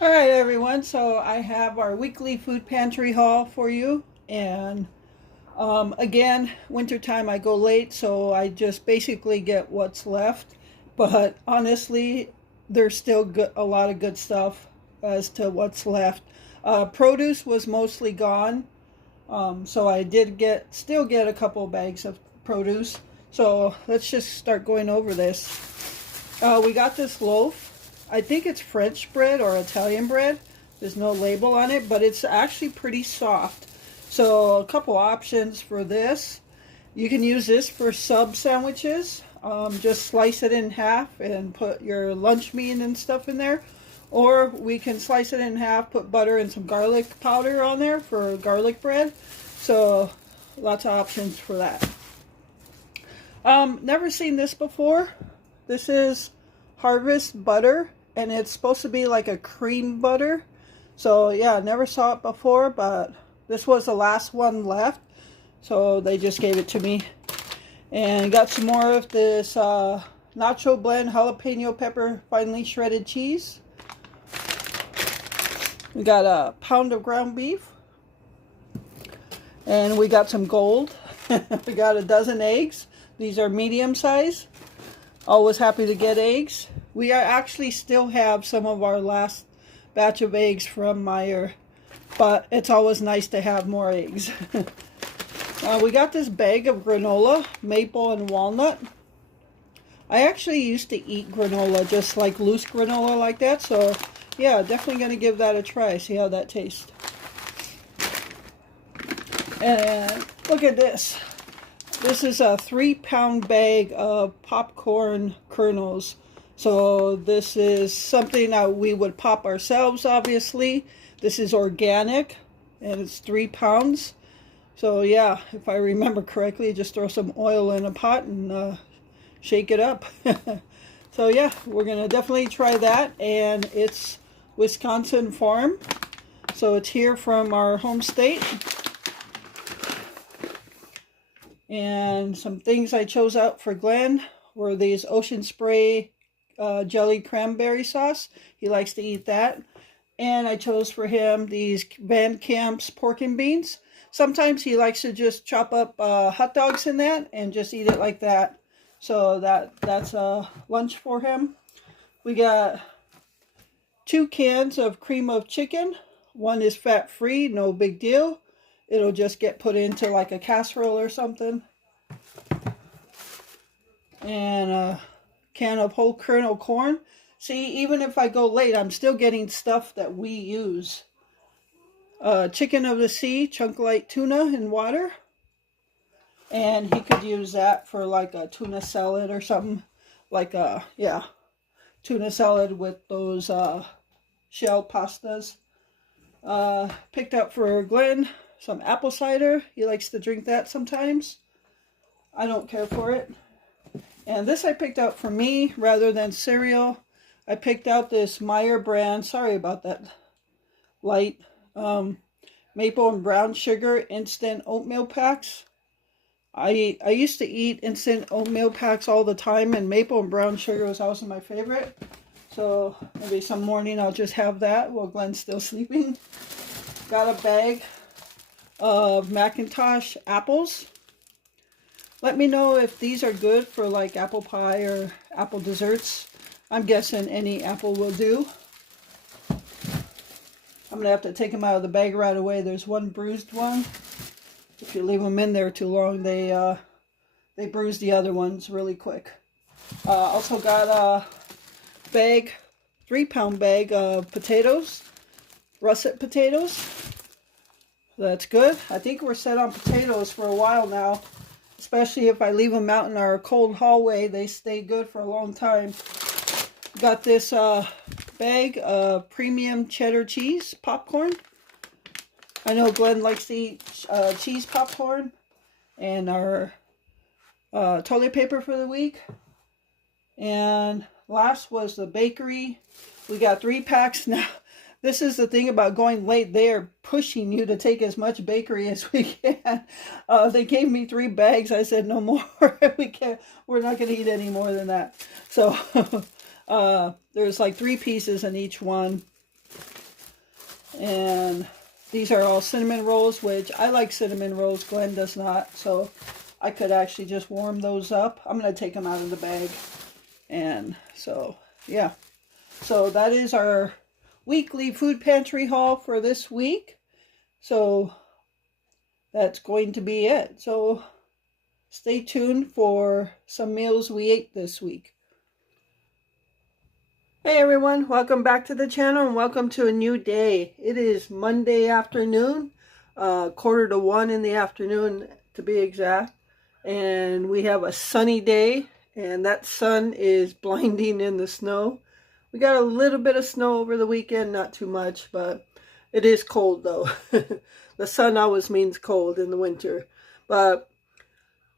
All right, everyone. So I have our weekly food pantry haul for you. And again, wintertime I go late, so I just basically get what's left. But honestly, there's still a lot of good stuff as to what's left. Produce was mostly gone, so I did still get a couple of bags of produce. So let's just start going over this. We got this loaf. I think it's French bread or Italian bread. There's no label on it, but it's actually pretty soft. So a couple options for this. You can use this for sub sandwiches. Just slice it in half and put your lunch meat and stuff in there. Or we can slice it in half, put butter and some garlic powder on there for garlic bread. So lots of options for that. Never seen this before. This is Harvest butter, and it's supposed to be like a cream butter. So yeah, never saw it before, but this was the last one left, so they just gave it to me. And got some more of this nacho blend jalapeno pepper finely shredded cheese. We got a pound of ground beef, and we got some gold. We got a dozen eggs. These are medium size. Always happy to get eggs. We actually still have some of our last batch of eggs from Meyer, but it's always nice to have more eggs. We got this bag of granola, maple and walnut. I actually used to eat granola, just like loose granola like that, so yeah, definitely going to give that a try, see how that tastes. And look at this. This is a 3-pound bag of popcorn kernels. So this is something that we would pop ourselves, obviously. This is organic, and it's 3 pounds. So yeah, if I remember correctly, just throw some oil in a pot and shake it up. So yeah, we're going to definitely try that. And it's Wisconsin farm. So it's here from our home state. And some things I chose out for Glenn were these Ocean Spray jelly cranberry sauce. He likes to eat that. And I chose for him these Van Camp's pork and beans. Sometimes he likes to just chop up hot dogs in that and just eat it like that. So that's a lunch for him. We got 2 cans of cream of chicken. One is fat-free, no big deal. It'll just get put into like a casserole or something. And a can of whole kernel corn. See, even if I go late, I'm still getting stuff that we use. Chicken of the sea, chunk light tuna in water. And he could use that for like a tuna salad or something. Like tuna salad with those shell pastas. Picked up for Glenn some apple cider. He likes to drink that sometimes. I don't care for it. And this I picked out for me rather than cereal. I picked out this Meyer brand. Sorry about that light. Maple and brown sugar instant oatmeal packs. I used to eat instant oatmeal packs all the time, and maple and brown sugar was also my favorite. So maybe some morning I'll just have that while Glenn's still sleeping. Got a bag of Macintosh apples. Let me know if these are good for like apple pie or apple desserts. I'm guessing any apple will do. I'm gonna have to take them out of the bag right away. There's one bruised one. If you leave them in there too long, they bruise the other ones really quick. Also got a bag, 3-pound bag of potatoes, russet potatoes. That's good. I think we're set on potatoes for a while now, especially if I leave them out in our cold hallway. They stay good for a long time. Got this bag of premium cheddar cheese popcorn. I know Glenn likes to eat cheese popcorn. And our toilet paper for the week. And last was the bakery. We got 3 packs now. This is the thing about going late. They are pushing you to take as much bakery as we can. They gave me 3 bags. I said no more. We're not going to eat any more than that. So there's like 3 pieces in each one. And these are all cinnamon rolls, which I like cinnamon rolls. Glenn does not, so I could actually just warm those up. I'm going to take them out of the bag. And so, yeah. So that is our weekly food pantry haul for this week. So that's going to be it. So stay tuned for some meals we ate this week. Hey everyone, welcome back to the channel and welcome to a new day. It is Monday afternoon, 1:45 in the afternoon to be exact. And we have a sunny day, and that sun is blinding in the snow. We got a little bit of snow over the weekend, not too much, but it is cold though. The sun always means cold in the winter. But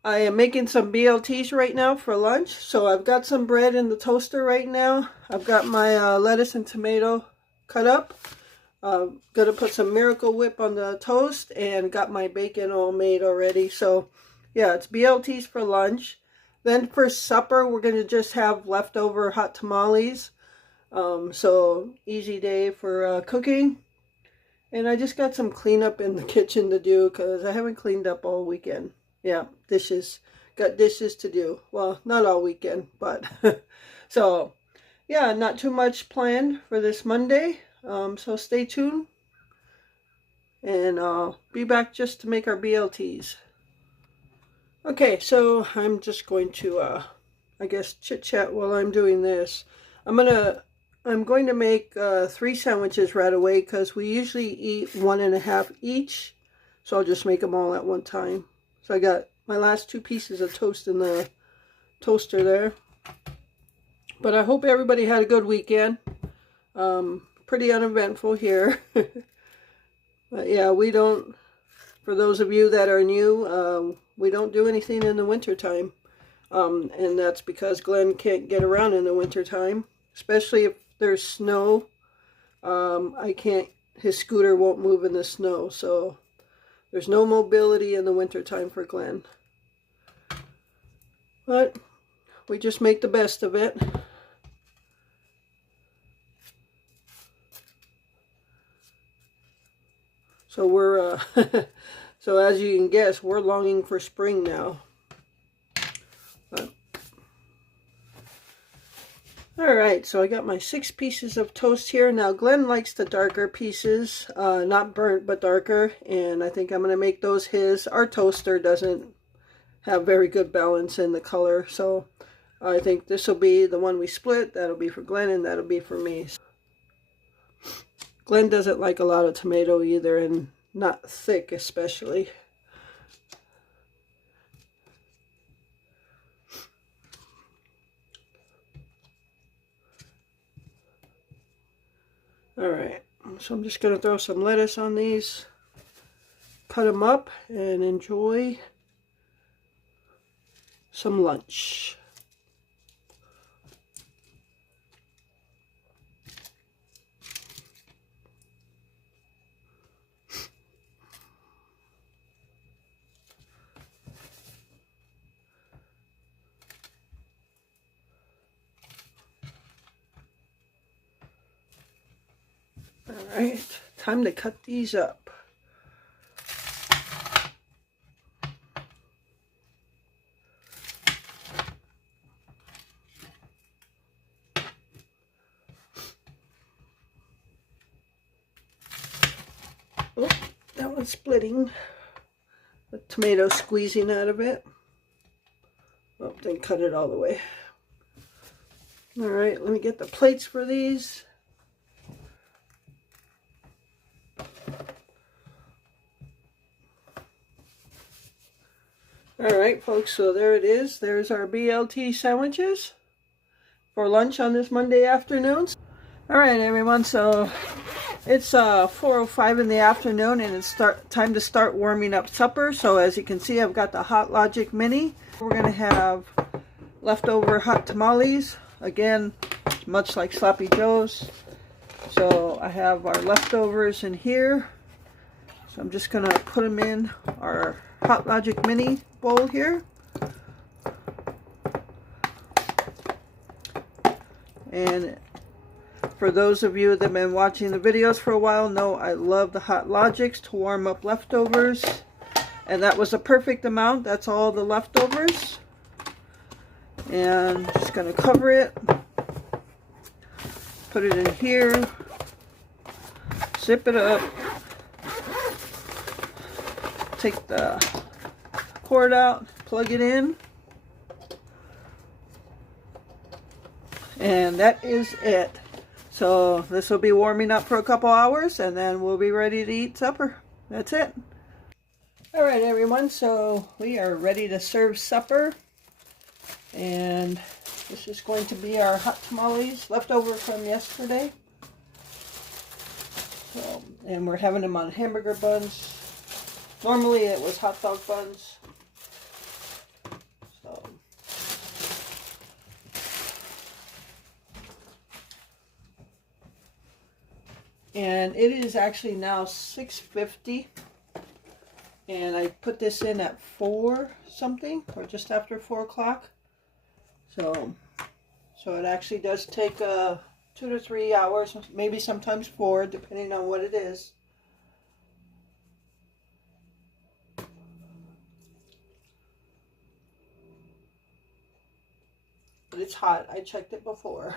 I am making some BLTs right now for lunch. So I've got some bread in the toaster right now. I've got my lettuce and tomato cut up. Gonna put some Miracle Whip on the toast and got my bacon all made already. So yeah, it's BLTs for lunch. Then for supper, we're gonna just have leftover hot tamales. So easy day for cooking. And I just got some cleanup in the kitchen to do because I haven't cleaned up all weekend. Yeah, dishes. Got dishes to do. Well, not all weekend, but so yeah, not too much planned for this Monday. So stay tuned, and I'll be back just to make our BLTs. Okay, so I'm just going to I guess chit chat while I'm doing this. I'm going to make 3 sandwiches right away because we usually eat 1.5 each. So I'll just make them all at one time. So I got my last 2 pieces of toast in the toaster there. But I hope everybody had a good weekend. Pretty uneventful here. But yeah, we don't, for those of you that are new, we don't do anything in the wintertime. And that's because Glenn can't get around in the wintertime. Especially if there's snow. His scooter won't move in the snow. So there's no mobility in the wintertime for Glenn. But we just make the best of it. So we're, so as you can guess, we're longing for spring now. Alright, so I got my 6 pieces of toast here. Now Glenn likes the darker pieces, not burnt but darker, and I think I'm going to make those his. Our toaster doesn't have very good balance in the color, so I think this will be the one we split. That'll be for Glenn and that'll be for me. Glenn doesn't like a lot of tomato either, and not thick especially. Alright, so I'm just going to throw some lettuce on these, cut them up, and enjoy some lunch. Alright, time to cut these up. Oh, that one's splitting. The tomato squeezing out of it. Oh, didn't cut it all the way. Alright, let me get the plates for these. Alright folks, so there it is. There's our BLT sandwiches for lunch on this Monday afternoon. Alright everyone, so it's 4:05 in the afternoon and it's time to start warming up supper. So as you can see, I've got the Hot Logic Mini. We're going to have leftover hot tamales. Again, much like Sloppy Joe's. So I have our leftovers in here. So I'm just going to put them in our Hot Logic Mini bowl here. And For those of you that have been watching the videos for a while know I love the Hot Logics to warm up leftovers. And that was a perfect amount. That's all the leftovers. And just going to cover it. Put it in here. Zip it up. Take the cord out. Plug it in. And that is it. So this will be warming up for a couple hours and then we'll be ready to eat supper. That's it. Alright everyone, so we are ready to serve supper. And this is going to be our hot tamales left over from yesterday. So, and we're having them on hamburger buns. Normally it was hot dog buns. So and it is actually now 6:50, and I put this in at 4 something, or just after 4 o'clock. So it actually does take 2 to 3 hours, maybe sometimes 4, depending on what it is. But it's hot. I checked it before.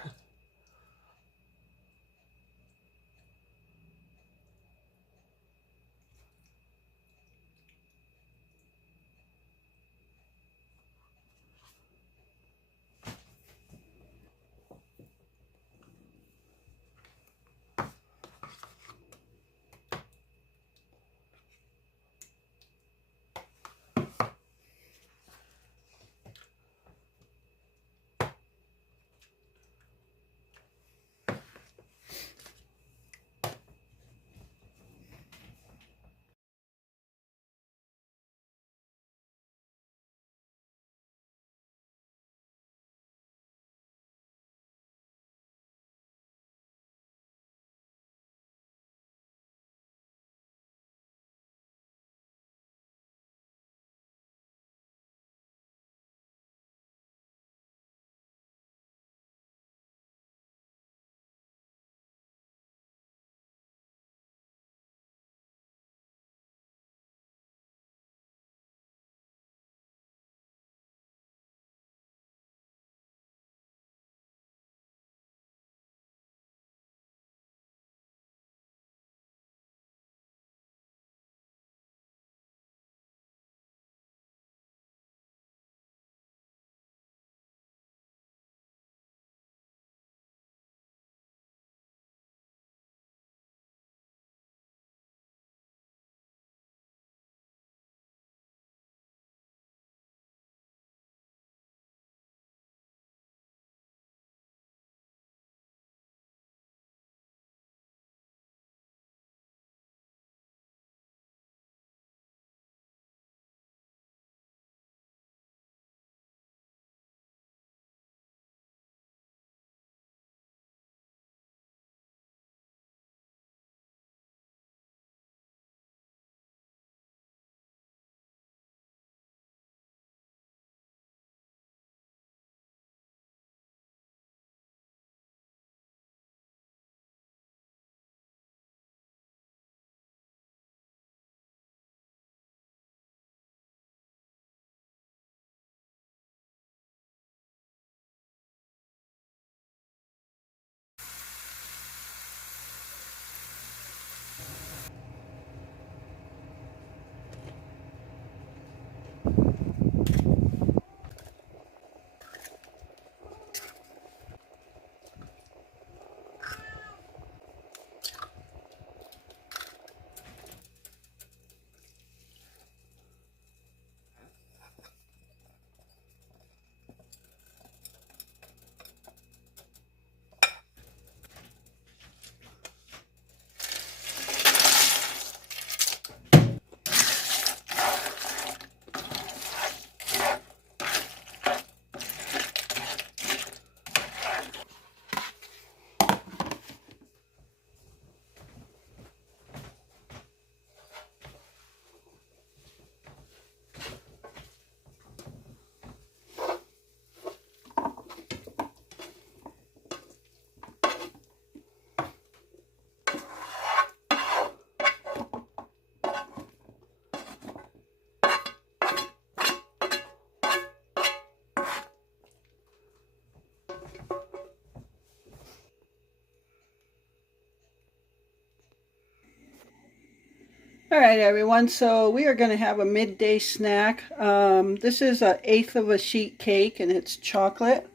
All right, everyone. So we are going to have a midday snack. This is an eighth of a sheet cake, and it's chocolate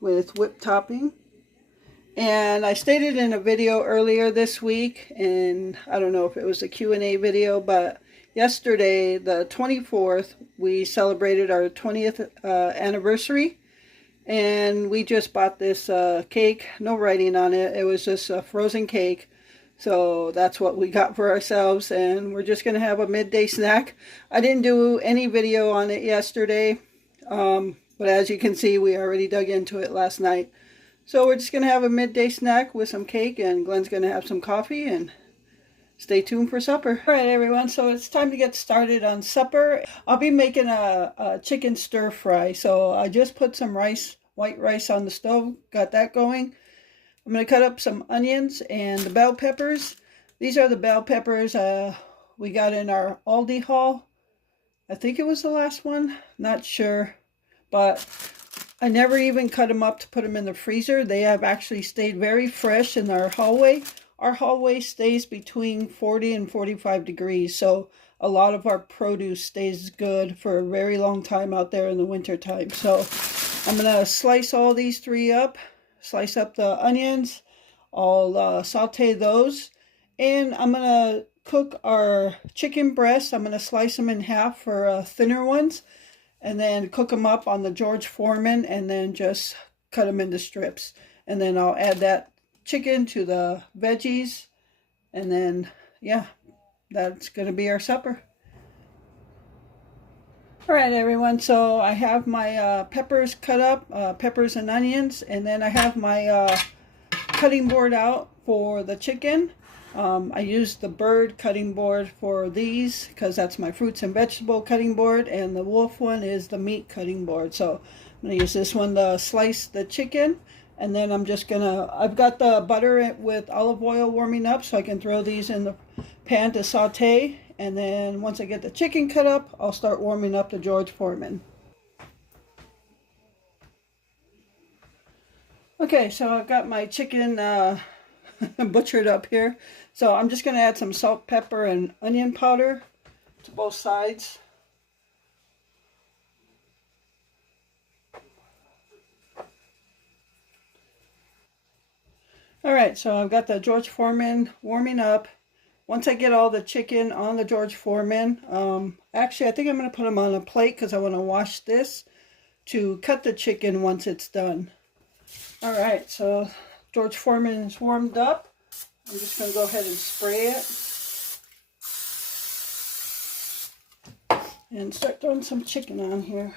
with whipped topping. And I stated in a video earlier this week, and I don't know if it was a Q&A video, but yesterday, the 24th, we celebrated our 20th anniversary. And we just bought this cake, no writing on it. It was just a frozen cake. So that's what we got for ourselves, and we're just going to have a midday snack. I didn't do any video on it yesterday, but as you can see, we already dug into it last night. So we're just going to have a midday snack with some cake, and Glenn's going to have some coffee, and stay tuned for supper. All right, everyone, so it's time to get started on supper. I'll be making a chicken stir fry. So I just put some rice, white rice on the stove, got that going. I'm going to cut up some onions and the bell peppers. These are the bell peppers we got in our Aldi haul. I think it was the last one. Not sure. But I never even cut them up to put them in the freezer. They have actually stayed very fresh in our hallway. Our hallway stays between 40 and 45 degrees. So a lot of our produce stays good for a very long time out there in the winter time. So I'm going to slice all these three up. Slice up the onions. I'll saute those. And I'm going to cook our chicken breasts. I'm going to slice them in half for thinner ones. And then cook them up on the George Foreman. And then just cut them into strips. And then I'll add that chicken to the veggies. And then, yeah, that's going to be our supper. All right, everyone, so I have my peppers cut up, peppers and onions, and then I have my cutting board out for the chicken. I used the bird cutting board for these because that's my fruits and vegetable cutting board, and the wolf one is the meat cutting board. So I'm going to use this one to slice the chicken, and then I'm just going to, I've got the butter with olive oil warming up so I can throw these in the pan to saute. And then once I get the chicken cut up, I'll start warming up the George Foreman. Okay, so I've got my chicken butchered up here. So I'm just going to add some salt, pepper, and onion powder to both sides. All right, so I've got the George Foreman warming up. Once I get all the chicken on the George Foreman, actually I think I'm going to put them on a plate because I want to wash this to cut the chicken once it's done. All right, so George Foreman is warmed up. I'm just going to go ahead and spray it. And start throwing some chicken on here.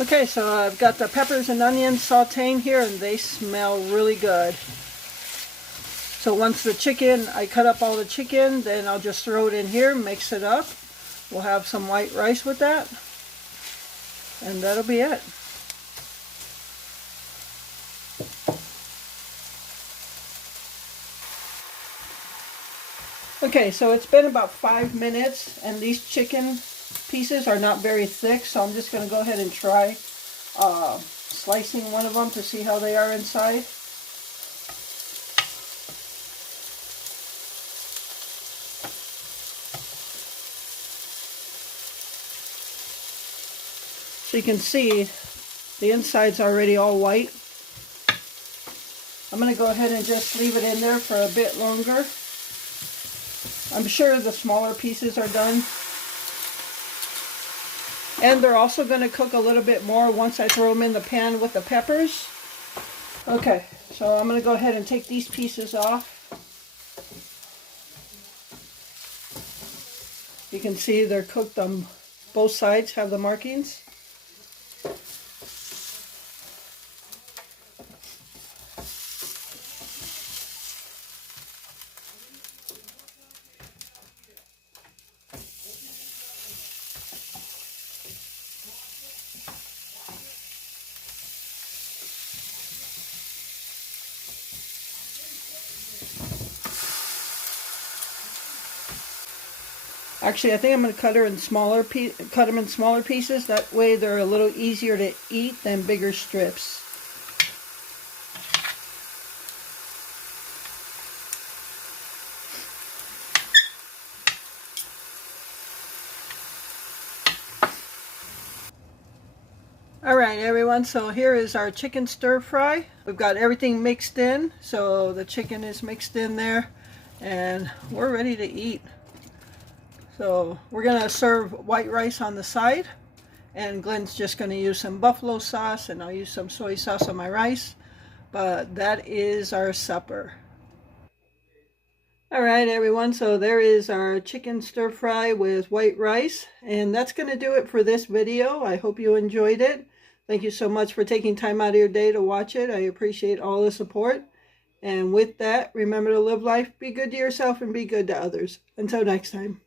Okay, so I've got the peppers and onions sauteing here, and they smell really good. So once the chicken, I cut up all the chicken, then I'll just throw it in here, mix it up. We'll have some white rice with that, and that'll be it. Okay, so it's been about 5 minutes, and these chicken pieces are not very thick, so I'm just going to go ahead and try slicing one of them to see how they are inside. So you can see the inside's already all white. I'm going to go ahead and just leave it in there for a bit longer. I'm sure the smaller pieces are done. And they're also going to cook a little bit more once I throw them in the pan with the peppers. Okay, so I'm going to go ahead and take these pieces off. You can see they're cooked on both sides, have the markings. Actually, I think I'm going to cut them in smaller pieces. That way they're a little easier to eat than bigger strips. Alright everyone, so here is our chicken stir fry. We've got everything mixed in, so the chicken is mixed in there and we're ready to eat. So we're going to serve white rice on the side, and Glenn's just going to use some buffalo sauce and I'll use some soy sauce on my rice, but that is our supper. Alright everyone, so there is our chicken stir fry with white rice, and that's going to do it for this video. I hope you enjoyed it. Thank you so much for taking time out of your day to watch it. I appreciate all the support. And with that, remember to live life, be good to yourself, and be good to others. Until next time.